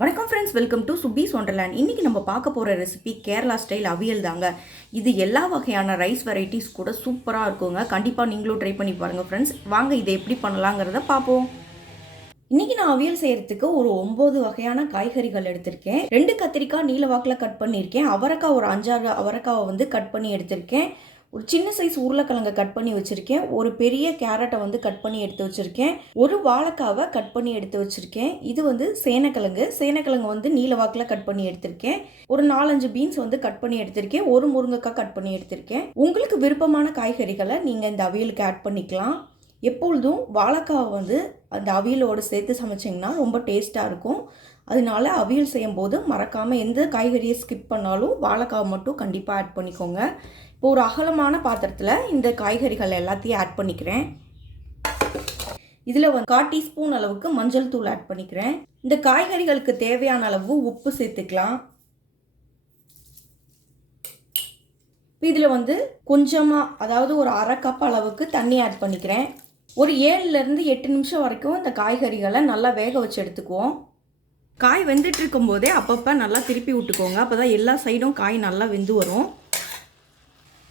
வணக்கம் friends welcome to Subi Wonderland இன்றைக்கி நம்ம பார்க்க போகிற ரெசிபி கேரளா ஸ்டைல் அவியல் தாங்க. இது எல்லா வகையான ரைஸ் வெரைட்டிஸ் கூட சூப்பராக இருக்குங்க. கண்டிப்பாக நீங்களும் ட்ரை பண்ணி பாருங்கள் ஃப்ரெண்ட்ஸ் வாங்க இதை எப்படி பண்ணலாங்கிறத பார்ப்போம். இன்றைக்கி நான் அவியல் செய்கிறதுக்கு ஒரு ஒம்பது வகையான காய்கறிகள் எடுத்திருக்கேன். ரெண்டு கத்திரிக்காய் நீல வாக்கில் கட் பண்ணியிருக்கேன். அவரைக்காய் ஒரு அஞ்சாறு அவரைக்காவை வந்து கட் பண்ணி எடுத்திருக்கேன். ஒரு சின்ன சைஸ் உருளைக்கிழங்கை கட் பண்ணி வச்சுருக்கேன். ஒரு பெரிய கேரட்டை வந்து கட் பண்ணி எடுத்து வச்சுருக்கேன். ஒரு வாழைக்காவை கட் பண்ணி எடுத்து வச்சுருக்கேன். இது வந்து சேனக்கிழங்கு. சேனக்கிழங்கு வந்து நீலவாக்கில் கட் பண்ணி எடுத்திருக்கேன். ஒரு நாலஞ்சு பீன்ஸ் வந்து கட் பண்ணி எடுத்திருக்கேன். ஒரு முருங்கைக்காய் கட் பண்ணி எடுத்திருக்கேன். உங்களுக்கு விருப்பமான காய்கறிகளை நீங்கள் இந்த அவியலுக்கு ஆட் பண்ணிக்கலாம். எப்பொழுதும் வாழைக்காவை வந்து அந்த அவியலோடு சேர்த்து சமைச்சிங்கன்னா ரொம்ப டேஸ்ட்டாக இருக்கும். அதனால அவியல் செய்யும்போது மறக்காமல் எந்த காய்கறியை ஸ்கிப் பண்ணாலும் வாழைக்காவை மட்டும் கண்டிப்பாக ஆட் பண்ணிக்கோங்க. இப்போ ஒரு அகலமான பாத்திரத்தில் இந்த காய்கறிகள் எல்லாத்தையும் ஆட் பண்ணிக்கிறேன். இதில் வந்து கால் டீஸ்பூன் அளவுக்கு மஞ்சள் தூள் ஆட் பண்ணிக்கிறேன். இந்த காய்கறிகளுக்கு தேவையான அளவு உப்பு சேர்த்துக்கலாம். இதில் வந்து கொஞ்சமாக அதாவது ஒரு அரை கப் அளவுக்கு தண்ணி ஆட் பண்ணிக்கிறேன். ஒரு ஏழுலேருந்து எட்டு நிமிஷம் வரைக்கும் இந்த காய்கறிகளை நல்லா வேக வச்சு எடுத்துக்குவோம். காய் வெந்துட்டு இருக்கும்போதே அப்பப்போ நல்லா திருப்பி விட்டுக்கோங்க. அப்போ தான் எல்லா சைடும் காய் நல்லா வெந்து வரும்.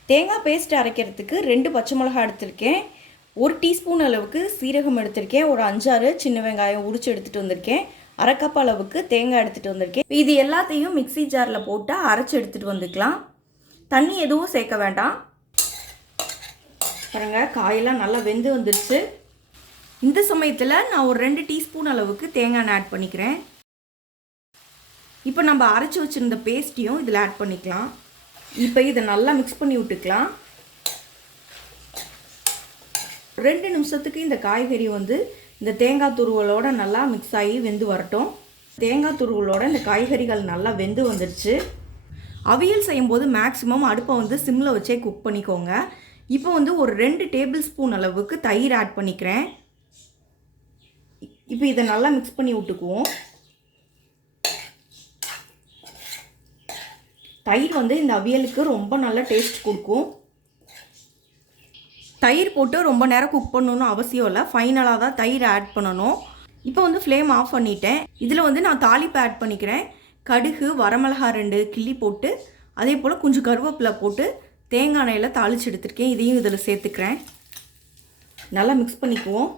தேங்காய் பேஸ்ட் அரைக்கிறதுக்கு ரெண்டு பச்சை மிளகாய் எடுத்திருக்கேன். ஒரு டீஸ்பூன் அளவுக்கு சீரகம் எடுத்திருக்கேன். ஒரு அஞ்சாறு சின்ன வெங்காயம் உரிச்சு எடுத்துகிட்டு வந்திருக்கேன். அரைக்கப் அளவுக்கு தேங்காய் எடுத்துகிட்டு வந்திருக்கேன். இது எல்லாத்தையும் மிக்சி ஜாரில் போட்டு அரைச்சி எடுத்துகிட்டு வந்துக்கலாம். தண்ணி எதுவும் சேர்க்க வேண்டாம். பாருங்க காயெல்லாம் நல்லா வெந்து வந்துடுச்சு இந்த சமயத்தில் நான் ஒரு ரெண்டு டீஸ்பூன் அளவுக்கு தேங்காய் எண்ணெய் ஆட் பண்ணிக்கிறேன். இப்போ நம்ம அரைச்சி வச்சுருந்த பேஸ்ட்டையும் இதில் ஆட் பண்ணிக்கலாம். இப்போ இதை நல்லா மிக்ஸ் பண்ணி விட்டுக்கலாம். ரெண்டு நிமிஷத்துக்கு இந்த காய்கறி வந்து இந்த தேங்காய் துருவலோட நல்லா மிக்ஸ் ஆகி வெந்து வரட்டும். தேங்காய் துருவலோட இந்த காய்கறிகள் நல்லா வெந்து வந்துடுச்சு அவியல் செய்யும்போது மேக்ஸிமம் அடுப்பை வந்து சிம்மில் வச்சே குக் பண்ணிக்கோங்க. இப்போ வந்து ஒரு ரெண்டு டேபிள் ஸ்பூன் அளவுக்கு தயிர் ஆட் பண்ணிக்கிறேன். இப்போ இதை நல்லா மிக்ஸ் பண்ணி விட்டுக்குவோம். தயிர் வந்து இந்த அவியலுக்கு ரொம்ப நல்ல டேஸ்ட் கொடுக்கும். தயிர் போட்டு ரொம்ப நேரம் குக் பண்ணணும்னு அவசியம் இல்லை. ஃபைனலாக தான் தயிர் ஆட் பண்ணணும். இப்போ வந்து ஃப்ளேம் ஆஃப் பண்ணிட்டேன். இதில் வந்து நான் தாளிப்பு ஆட் பண்ணிக்கிறேன். கடுகு வரமிளகா ரெண்டு கிள்ளி போட்டு அதே போல் கொஞ்சம் கருவேப்பிலை போட்டு தேங்காய் எண்ணெயில் தாளித்து எடுத்திருக்கேன். இதையும் இதில் சேர்த்துக்கிறேன். நல்லா மிக்ஸ் பண்ணிக்குவோம்.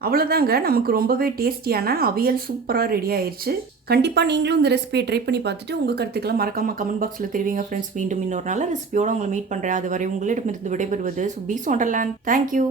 அவ்வளோதாங்க நமக்கு ரொம்பவே டேஸ்டியான அவியல் சூப்பராக ரெடி ஆயிடுச்சு கண்டிப்பாக நீங்களும் இந்த ரெசிபியை ட்ரை பண்ணி பார்த்துட்டு உங்கள் கருத்துக்களை மறக்காமல் கமெண்ட் பாக்ஸில் தெரிவிங்க ஃப்ரெண்ட்ஸ் மீண்டும் இன்னொரு நல்ல ரெசிபியோடு உங்களை மீட் பண்ணுறேன் அது வரை உங்களிடமிருந்து விடைபெறுவது சுபீஸ் ஒண்டர்லேண்ட் தேங்க்யூ